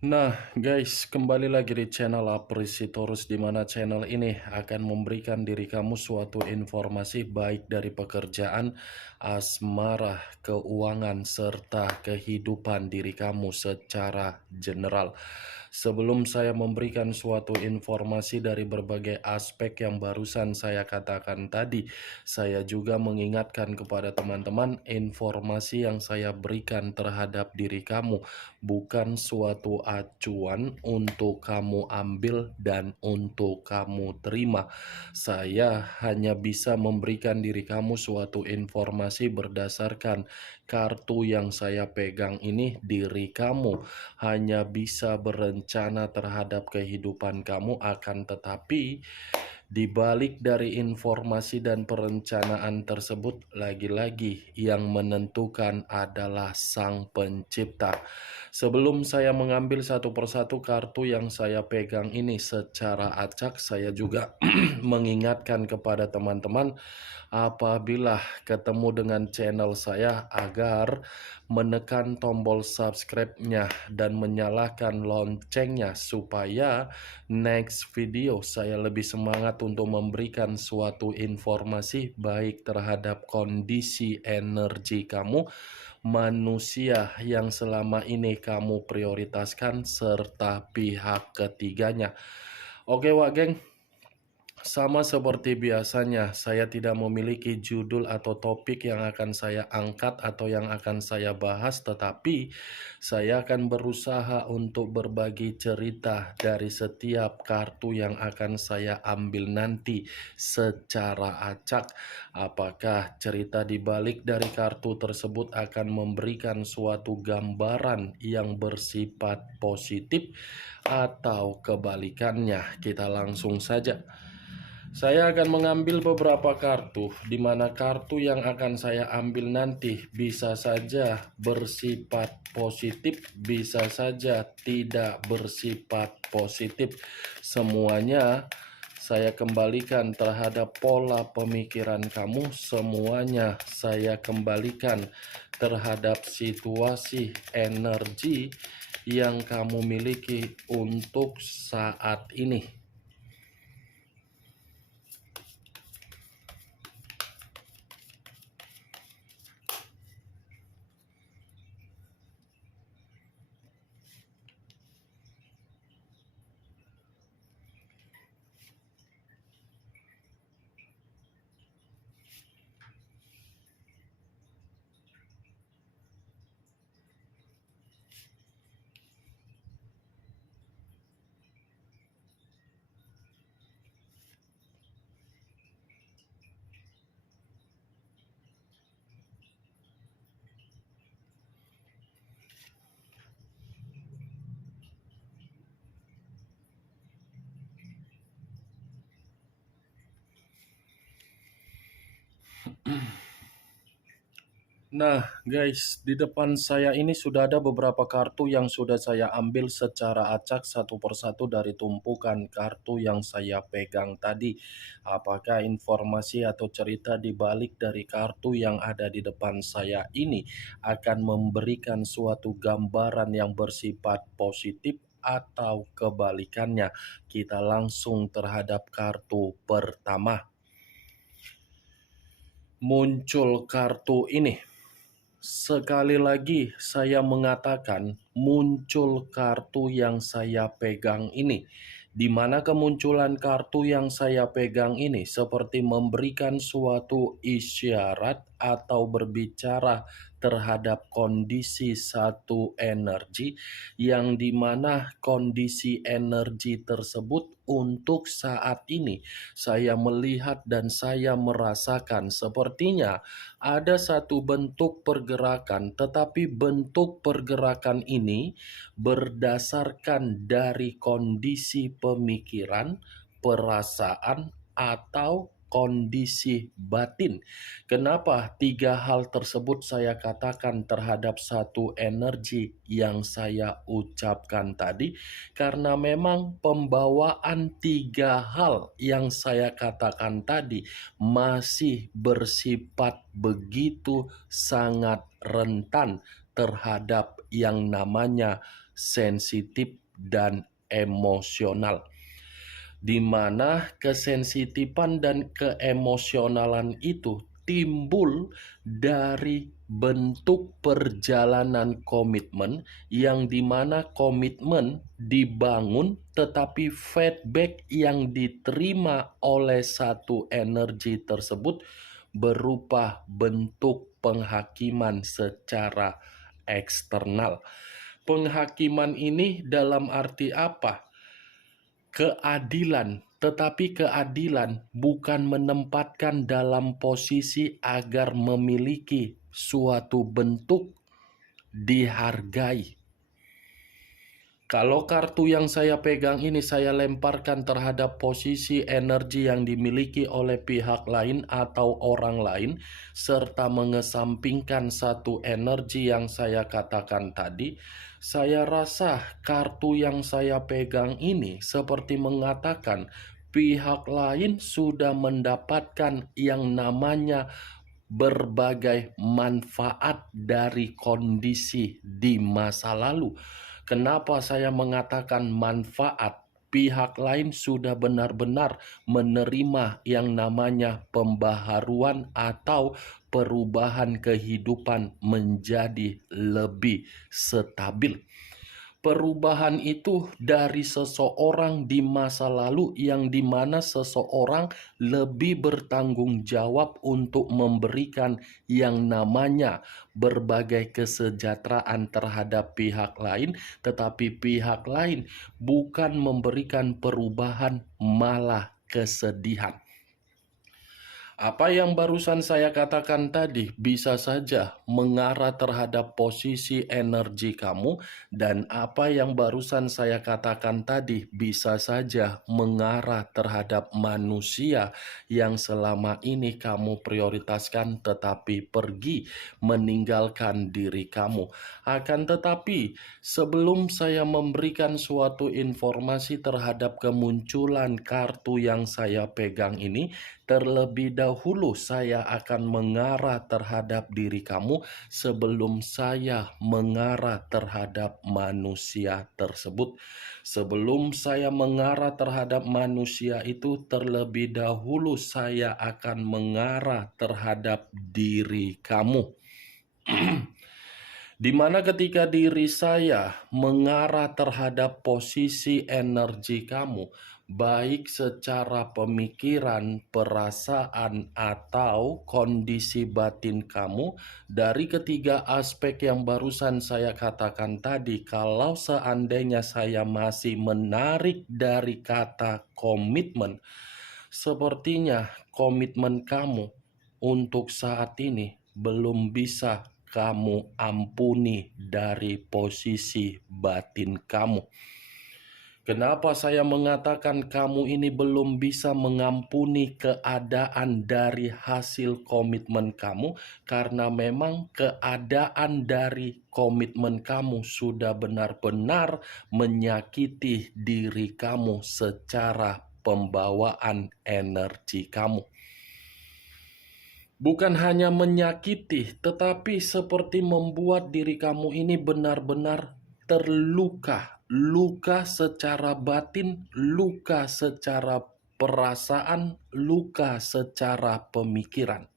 Nah, guys, kembali lagi di channel Apresitorus, di mana channel ini akan memberikan diri kamu suatu informasi baik dari pekerjaan, asmara, keuangan, serta kehidupan diri kamu secara general. Sebelum saya memberikan suatu informasi dari berbagai aspek yang barusan saya katakan tadi, saya juga mengingatkan kepada teman-teman informasi yang saya berikan terhadap diri kamu bukan suatu acuan untuk kamu ambil dan untuk kamu terima. Saya hanya bisa memberikan diri kamu suatu informasi berdasarkan kartu yang saya pegang ini. Diri kamu hanya bisa berencana terhadap kehidupan kamu, akan tetapi di balik dari informasi dan perencanaan tersebut, lagi-lagi yang menentukan adalah Sang Pencipta. Sebelum saya mengambil satu persatu kartu yang saya pegang ini secara acak, saya juga mengingatkan kepada teman-teman apabila ketemu dengan channel saya agar menekan tombol subscribe-nya dan menyalakan loncengnya supaya next video saya lebih semangat untuk memberikan suatu informasi baik terhadap kondisi energi kamu, manusia yang selama ini kamu prioritaskan, serta pihak ketiganya. Oke Wak Geng, sama seperti biasanya, saya tidak memiliki judul atau topik yang akan saya angkat atau yang akan saya bahas, tetapi saya akan berusaha untuk berbagi cerita dari setiap kartu yang akan saya ambil nanti secara acak. Apakah cerita di balik dari kartu tersebut akan memberikan suatu gambaran yang bersifat positif atau kebalikannya? Kita langsung saja. Saya akan mengambil beberapa kartu, di mana kartu yang akan saya ambil nanti bisa saja bersifat positif, bisa saja tidak bersifat positif. Semuanya saya kembalikan terhadap pola pemikiran kamu, semuanya saya kembalikan terhadap situasi energi yang kamu miliki untuk saat ini. Nah, guys, di depan saya ini sudah ada beberapa kartu yang sudah saya ambil secara acak satu persatu dari tumpukan kartu yang saya pegang tadi. Apakah informasi atau cerita di balik dari kartu yang ada di depan saya ini akan memberikan suatu gambaran yang bersifat positif atau kebalikannya? Kita langsung terhadap kartu pertama. Muncul kartu ini. Sekali lagi saya mengatakan muncul kartu yang saya pegang ini, di mana kemunculan kartu yang saya pegang ini seperti memberikan suatu isyarat atau berbicara terhadap kondisi satu energi, yang dimana kondisi energi tersebut untuk saat ini saya melihat dan saya merasakan sepertinya ada satu bentuk pergerakan, tetapi bentuk pergerakan ini berdasarkan dari kondisi pemikiran, perasaan, atau kondisi batin. Kenapa tiga hal tersebut saya katakan terhadap satu energi yang saya ucapkan tadi? Karena memang pembawaan tiga hal yang saya katakan tadi masih bersifat begitu sangat rentan terhadap yang namanya sensitif, dan emosional. Di mana kesensitifan dan keemosionalan itu timbul dari bentuk perjalanan komitmen, yang dimana komitmen dibangun tetapi feedback yang diterima oleh satu energi tersebut berupa bentuk penghakiman secara eksternal. Penghakiman ini dalam arti apa? Keadilan, tetapi keadilan bukan menempatkan dalam posisi agar memiliki suatu bentuk dihargai. Kalau kartu yang saya pegang ini saya lemparkan terhadap posisi energi yang dimiliki oleh pihak lain atau orang lain, serta mengesampingkan satu energi yang saya katakan tadi, saya rasa kartu yang saya pegang ini seperti mengatakan pihak lain sudah mendapatkan yang namanya berbagai manfaat dari kondisi di masa lalu. Kenapa saya mengatakan manfaat? Pihak lain sudah benar-benar menerima yang namanya pembaharuan atau perubahan kehidupan menjadi lebih stabil. Perubahan itu dari seseorang di masa lalu yang dimana seseorang lebih bertanggung jawab untuk memberikan yang namanya berbagai kesejahteraan terhadap pihak lain, tetapi pihak lain bukan memberikan perubahan, malah kesedihan. Apa yang barusan saya katakan tadi bisa saja mengarah terhadap posisi energi kamu, dan apa yang barusan saya katakan tadi bisa saja mengarah terhadap manusia yang selama ini kamu prioritaskan tetapi pergi meninggalkan diri kamu. Akan tetapi, sebelum saya memberikan suatu informasi terhadap kemunculan kartu yang saya pegang ini, terlebih dahulu saya akan mengarah terhadap diri kamu sebelum saya mengarah terhadap manusia tersebut. Sebelum saya mengarah terhadap manusia itu, terlebih dahulu saya akan mengarah terhadap diri kamu. Di mana ketika diri saya mengarah terhadap posisi energi kamu, baik secara pemikiran, perasaan, atau kondisi batin kamu, dari ketiga aspek yang barusan saya katakan tadi, kalau seandainya saya masih menarik dari kata komitmen, sepertinya komitmen kamu untuk saat ini belum bisa kamu ampuni dari posisi batin kamu. Kenapa saya mengatakan kamu ini belum bisa mengampuni keadaan dari hasil komitmen kamu? Karena memang keadaan dari komitmen kamu sudah benar-benar menyakiti diri kamu secara pembawaan energi kamu. Bukan hanya menyakiti, tetapi seperti membuat diri kamu ini benar-benar terluka. Luka secara batin, luka secara perasaan, luka secara pemikiran.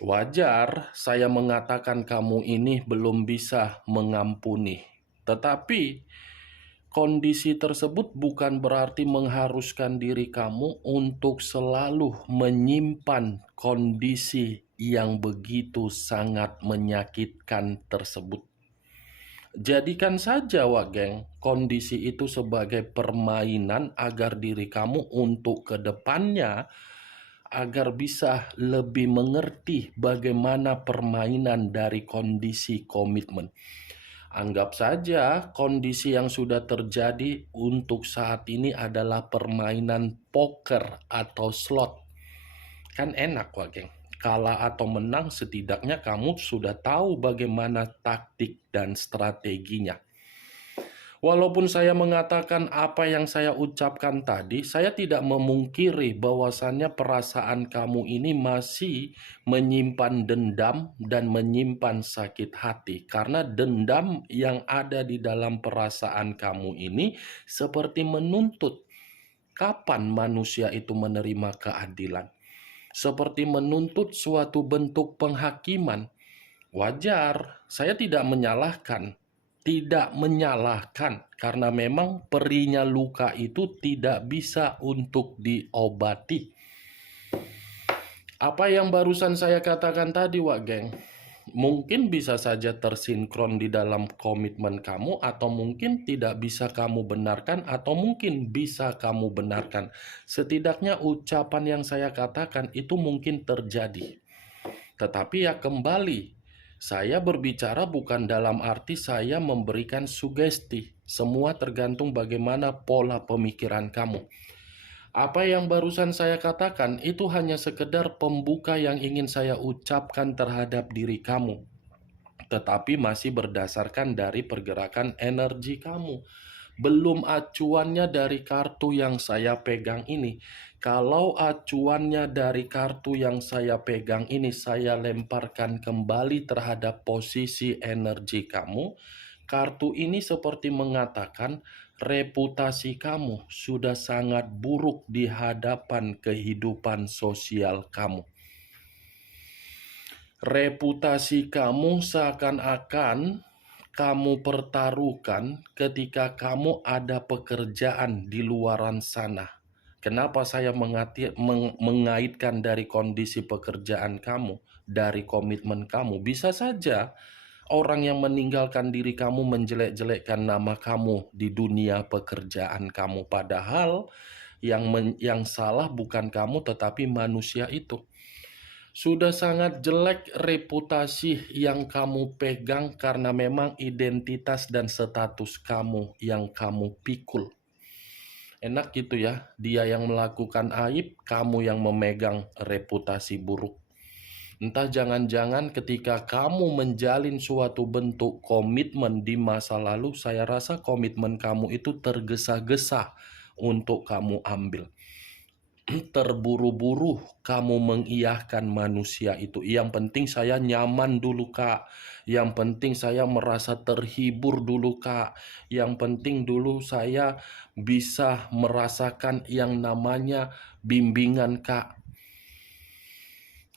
Wajar saya mengatakan kamu ini belum bisa mengampuni. Tetapi kondisi tersebut bukan berarti mengharuskan diri kamu untuk selalu menyimpan kondisi yang begitu sangat menyakitkan tersebut. Jadikan saja, Wageng, kondisi itu sebagai permainan agar diri kamu untuk kedepannya agar bisa lebih mengerti bagaimana permainan dari kondisi komitmen. Anggap saja kondisi yang sudah terjadi untuk saat ini adalah permainan poker atau slot. Kan enak, Wageng. Kalah atau menang setidaknya kamu sudah tahu bagaimana taktik dan strateginya. Walaupun saya mengatakan apa yang saya ucapkan tadi, saya tidak memungkiri bahwasannya perasaan kamu ini masih menyimpan dendam dan menyimpan sakit hati. Karena dendam yang ada di dalam perasaan kamu ini seperti menuntut kapan manusia itu menerima keadilan. Seperti menuntut suatu bentuk penghakiman. Wajar, saya tidak menyalahkan karena memang perinya luka itu tidak bisa untuk diobati. Apa yang barusan saya katakan tadi, Wak Geng, mungkin bisa saja tersinkron di dalam komitmen kamu, atau mungkin tidak bisa kamu benarkan, atau mungkin bisa kamu benarkan. Setidaknya ucapan yang saya katakan itu mungkin terjadi. Tetapi ya kembali, saya berbicara bukan dalam arti saya memberikan sugesti. Semua tergantung bagaimana pola pemikiran kamu. Apa yang barusan saya katakan itu hanya sekedar pembuka yang ingin saya ucapkan terhadap diri kamu. Tetapi masih berdasarkan dari pergerakan energi kamu. Belum acuannya dari kartu yang saya pegang ini. Kalau acuannya dari kartu yang saya pegang ini saya lemparkan kembali terhadap posisi energi kamu, kartu ini seperti mengatakan reputasi kamu sudah sangat buruk di hadapan kehidupan sosial kamu. Reputasi kamu seakan-akan kamu pertaruhkan ketika kamu ada pekerjaan di luaran sana. Kenapa saya mengaitkan dari kondisi pekerjaan kamu, dari komitmen kamu? Bisa saja orang yang meninggalkan diri kamu menjelek-jelekkan nama kamu di dunia pekerjaan kamu. Padahal yang salah bukan kamu tetapi manusia itu. Sudah sangat jelek reputasi yang kamu pegang karena memang identitas dan status kamu yang kamu pikul. Enak gitu ya, dia yang melakukan aib, kamu yang memegang reputasi buruk. Entah jangan-jangan ketika kamu menjalin suatu bentuk komitmen di masa lalu, saya rasa komitmen kamu itu tergesa-gesa untuk kamu ambil. Terburu-buru kamu mengiyahkan manusia itu. Yang penting saya nyaman dulu, Kak. Yang penting saya merasa terhibur dulu, Kak. Yang penting dulu saya bisa merasakan yang namanya bimbingan, Kak.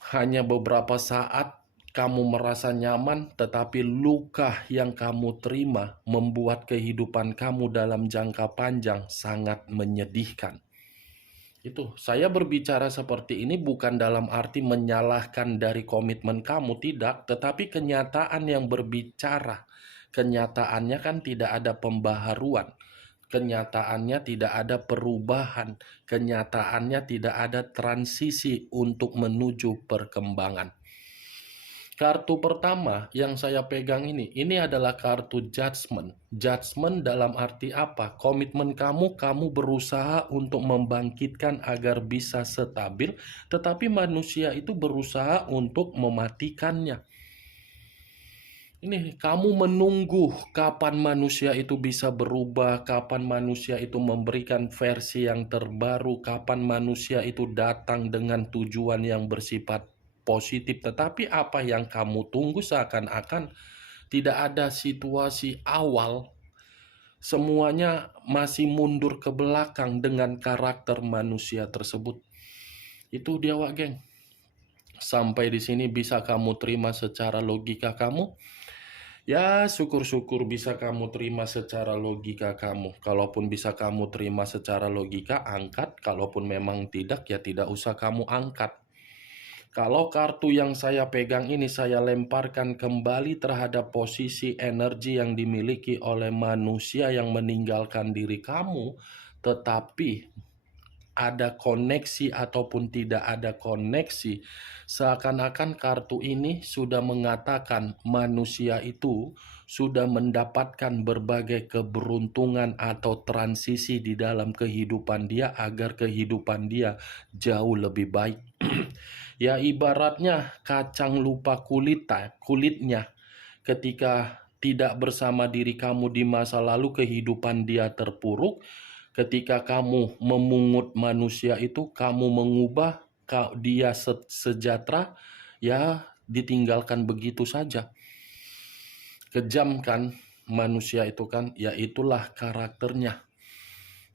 Hanya beberapa saat kamu merasa nyaman, tetapi luka yang kamu terima membuat kehidupan kamu dalam jangka panjang sangat menyedihkan. Itu, saya berbicara seperti ini bukan dalam arti menyalahkan dari komitmen kamu, tidak, tetapi kenyataan yang berbicara. Kenyataannya kan tidak ada pembaharuan. Kenyataannya tidak ada perubahan. Kenyataannya tidak ada transisi untuk menuju perkembangan. Kartu pertama yang saya pegang ini adalah kartu judgment. Judgment dalam arti apa? Komitmen kamu berusaha untuk membangkitkan agar bisa stabil, tetapi manusia itu berusaha untuk mematikannya. Ini kamu menunggu kapan manusia itu bisa berubah, kapan manusia itu memberikan versi yang terbaru, kapan manusia itu datang dengan tujuan yang bersifat positif. Tetapi apa yang kamu tunggu seakan-akan tidak ada situasi awal. Semuanya masih mundur ke belakang dengan karakter manusia tersebut. Itu dia, Wak Geng. Sampai di sini bisa kamu terima secara logika kamu? Ya, syukur-syukur bisa kamu terima secara logika kamu. Kalaupun bisa kamu terima secara logika, angkat. Kalaupun memang tidak, ya tidak usah kamu angkat. Kalau kartu yang saya pegang ini saya lemparkan kembali terhadap posisi energi yang dimiliki oleh manusia yang meninggalkan diri kamu, tetapi ada koneksi ataupun tidak ada koneksi, seakan-akan kartu ini sudah mengatakan manusia itu sudah mendapatkan berbagai keberuntungan atau transisi di dalam kehidupan dia agar kehidupan dia jauh lebih baik. Ya ibaratnya kacang lupa kulitnya ketika tidak bersama diri kamu di masa lalu, kehidupan dia terpuruk. Ketika kamu memungut manusia itu, kamu mengubah dia sejahtera, ya ditinggalkan begitu saja. Kejam kan manusia itu kan, ya itulah karakternya.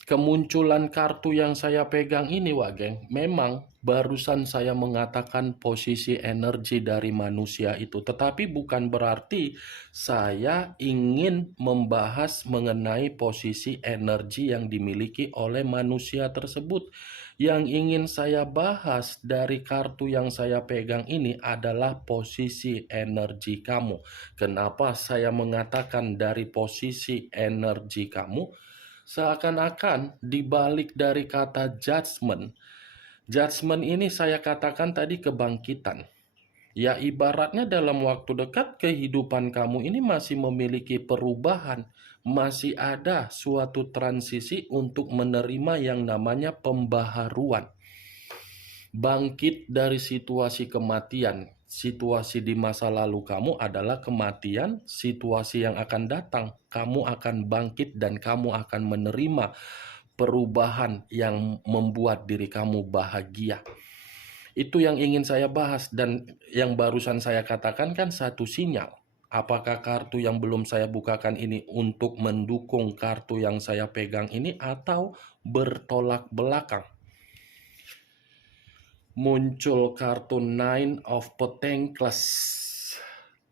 Kemunculan kartu yang saya pegang ini, Wak Geng, memang barusan saya mengatakan posisi energi dari manusia itu, tetapi bukan berarti saya ingin membahas mengenai posisi energi yang dimiliki oleh manusia tersebut. Yang ingin saya bahas dari kartu yang saya pegang ini adalah posisi energi kamu. Kenapa saya mengatakan dari posisi energi kamu? Seakan-akan dibalik dari kata judgment. Judgment ini saya katakan tadi kebangkitan. Ya ibaratnya dalam waktu dekat kehidupan kamu ini masih memiliki perubahan. Masih ada suatu transisi untuk menerima yang namanya pembaharuan. Bangkit dari situasi kematian. Situasi di masa lalu kamu adalah kematian, situasi yang akan datang. Kamu akan bangkit dan kamu akan menerima perubahan yang membuat diri kamu bahagia. Itu yang ingin saya bahas, dan yang barusan saya katakan kan satu sinyal. Apakah kartu yang belum saya bukakan ini untuk mendukung kartu yang saya pegang ini atau bertolak belakang? Muncul kartu Nine of Pentacles,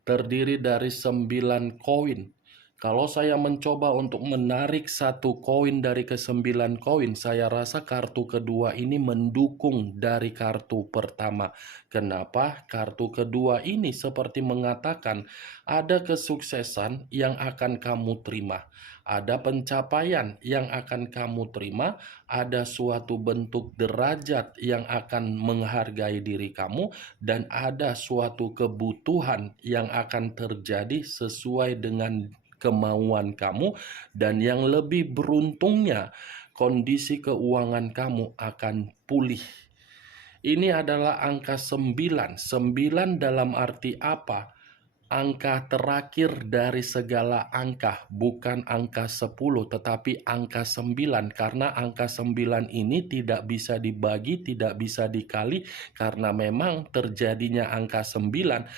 terdiri dari 9 koin. Kalau saya mencoba untuk menarik satu koin dari ke-9 koin, saya rasa kartu kedua ini mendukung dari kartu pertama. Kenapa? Kartu kedua ini seperti mengatakan ada kesuksesan yang akan kamu terima. Ada pencapaian yang akan kamu terima, ada suatu bentuk derajat yang akan menghargai diri kamu, dan ada suatu kebutuhan yang akan terjadi sesuai dengan kemauan kamu, dan yang lebih beruntungnya, kondisi keuangan kamu akan pulih. Ini adalah angka 9. 9 dalam arti apa? Angka terakhir dari segala angka, bukan angka 10 tetapi angka 9, karena angka 9 ini tidak bisa dibagi, tidak bisa dikali, karena memang terjadinya angka 9,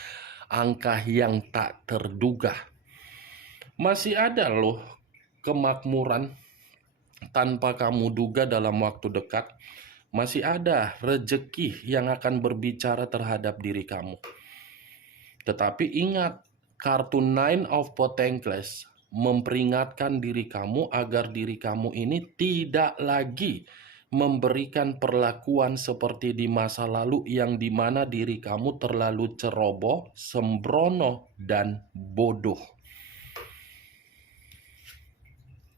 angka yang tak terduga. Masih ada loh kemakmuran tanpa kamu duga dalam waktu dekat. Masih ada rejeki yang akan berbicara terhadap diri kamu. Tetapi ingat, kartu Nine of Pentacles memperingatkan diri kamu agar diri kamu ini tidak lagi memberikan perlakuan seperti di masa lalu, yang dimana diri kamu terlalu ceroboh, sembrono, dan bodoh.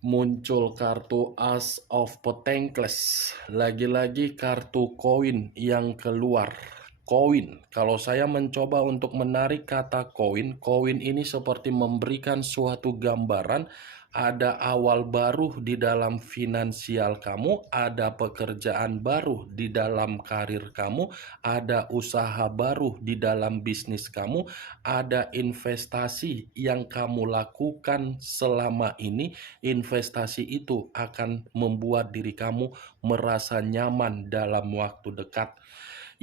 Muncul kartu Ace of Pentacles, lagi-lagi kartu koin yang keluar. Koin, kalau saya mencoba untuk menarik kata koin, koin ini seperti memberikan suatu gambaran. Ada awal baru di dalam finansial kamu, ada pekerjaan baru di dalam karir kamu, ada usaha baru di dalam bisnis kamu, ada investasi yang kamu lakukan selama ini. Investasi itu akan membuat diri kamu merasa nyaman dalam waktu dekat.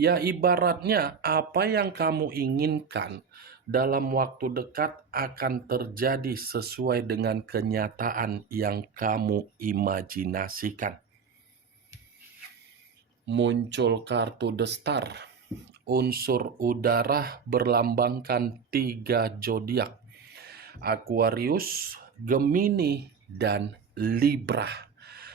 Ya ibaratnya apa yang kamu inginkan dalam waktu dekat akan terjadi sesuai dengan kenyataan yang kamu imajinasikan. Muncul kartu The Star. Unsur udara berlambangkan 3 zodiak: Aquarius, Gemini, dan Libra.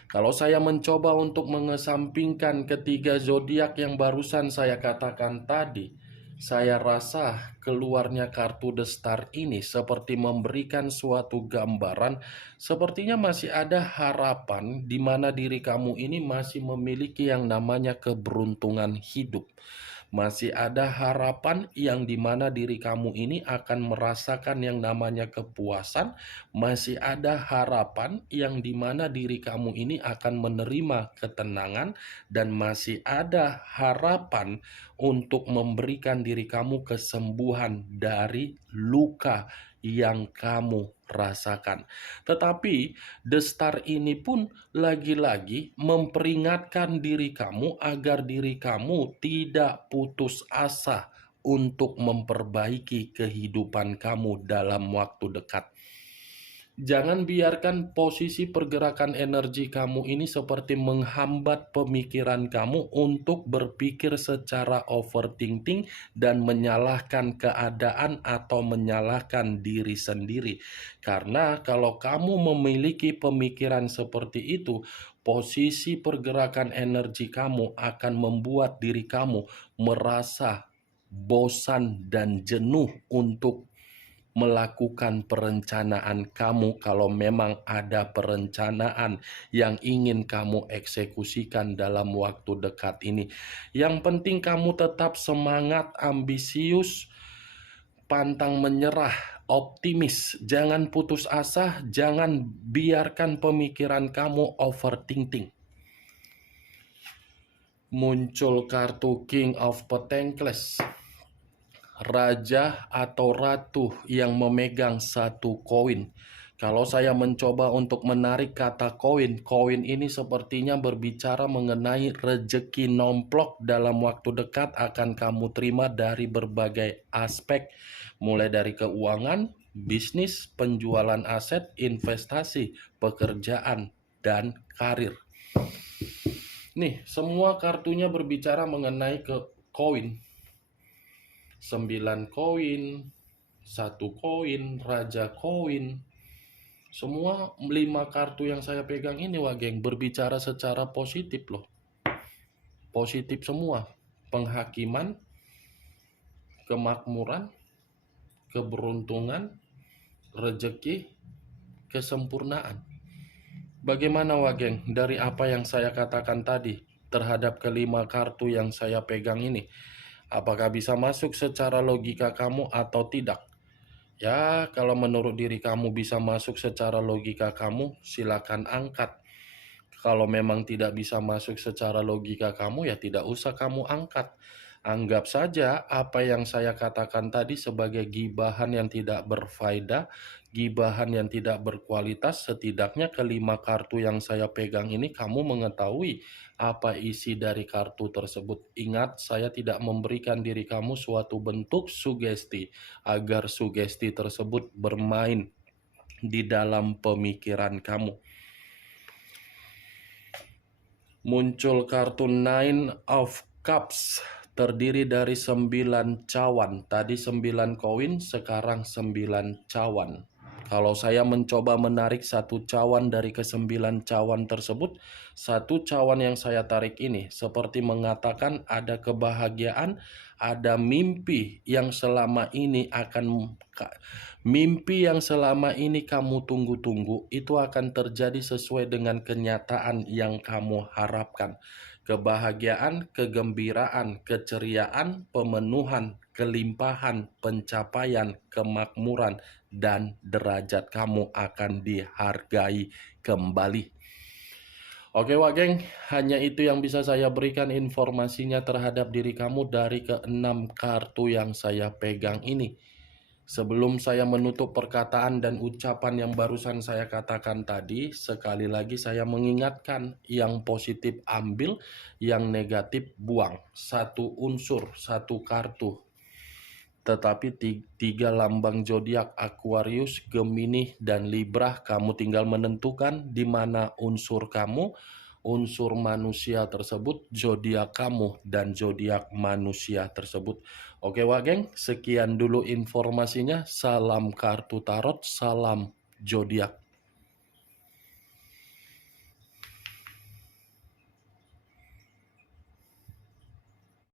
Kalau saya mencoba untuk mengesampingkan ketiga zodiak yang barusan saya katakan tadi, saya rasa keluarnya kartu The Star ini seperti memberikan suatu gambaran, sepertinya masih ada harapan di mana diri kamu ini masih memiliki yang namanya keberuntungan hidup. Masih ada harapan yang dimana diri kamu ini akan merasakan yang namanya kepuasan. Masih ada harapan yang dimana diri kamu ini akan menerima ketenangan. Dan masih ada harapan untuk memberikan diri kamu kesembuhan dari luka yang kamu rasakan. Tetapi The Star ini pun lagi-lagi memperingatkan diri kamu agar diri kamu tidak putus asa untuk memperbaiki kehidupan kamu dalam waktu dekat. Jangan biarkan posisi pergerakan energi kamu ini seperti menghambat pemikiran kamu untuk berpikir secara overthinking dan menyalahkan keadaan atau menyalahkan diri sendiri. Karena kalau kamu memiliki pemikiran seperti itu, posisi pergerakan energi kamu akan membuat diri kamu merasa bosan dan jenuh untuk melakukan perencanaan kamu kalau memang ada perencanaan yang ingin kamu eksekusikan dalam waktu dekat ini. Yang penting kamu tetap semangat, ambisius, pantang menyerah, optimis, jangan putus asa, jangan biarkan pemikiran kamu overthinking. Muncul kartu King of Pentacles, raja atau ratu yang memegang satu koin. Kalau saya mencoba untuk menarik kata koin, koin ini sepertinya berbicara mengenai rejeki nomplok dalam waktu dekat akan kamu terima dari berbagai aspek, mulai dari keuangan, bisnis, penjualan aset, investasi, pekerjaan, dan karir. Nih, semua kartunya berbicara mengenai koin. 9 koin, 1 koin, raja koin. Semua 5 kartu yang saya pegang ini, wah geng, berbicara secara positif loh. Positif semua. Penghakiman, kemakmuran, keberuntungan, rezeki, kesempurnaan. Bagaimana wah geng, dari apa yang saya katakan tadi terhadap kelima kartu yang saya pegang ini? Apakah bisa masuk secara logika kamu atau tidak? Ya, kalau menurut diri kamu bisa masuk secara logika kamu, silakan angkat. Kalau memang tidak bisa masuk secara logika kamu, ya tidak usah kamu angkat. Anggap saja apa yang saya katakan tadi sebagai gibahan yang tidak berfaedah, gibahan yang tidak berkualitas. Setidaknya kelima kartu yang saya pegang ini kamu mengetahui apa isi dari kartu tersebut. Ingat, saya tidak memberikan diri kamu suatu bentuk sugesti agar sugesti tersebut bermain di dalam pemikiran kamu. Muncul kartu Nine of Cups, terdiri dari 9 cawan. Tadi 9 koin, sekarang 9 cawan. Kalau saya mencoba menarik satu cawan dari ke-9 cawan tersebut, satu cawan yang saya tarik ini seperti mengatakan ada kebahagiaan, ada mimpi yang selama ini kamu tunggu-tunggu, itu akan terjadi sesuai dengan kenyataan yang kamu harapkan. Kebahagiaan, kegembiraan, keceriaan, pemenuhan, kelimpahan, pencapaian, kemakmuran, dan derajat kamu akan dihargai kembali. Oke wah geng, hanya itu yang bisa saya berikan informasinya terhadap diri kamu dari ke-6 kartu yang saya pegang ini. Sebelum saya menutup perkataan dan ucapan yang barusan saya katakan tadi, sekali lagi saya mengingatkan, yang positif ambil, yang negatif buang. Satu unsur, satu kartu. Tetapi 3 lambang zodiak Aquarius, Gemini, dan Libra, kamu tinggal menentukan di mana unsur kamu, unsur manusia tersebut, zodiak kamu, dan zodiak manusia tersebut. Oke wah geng, sekian dulu informasinya. Salam kartu tarot, salam zodiak.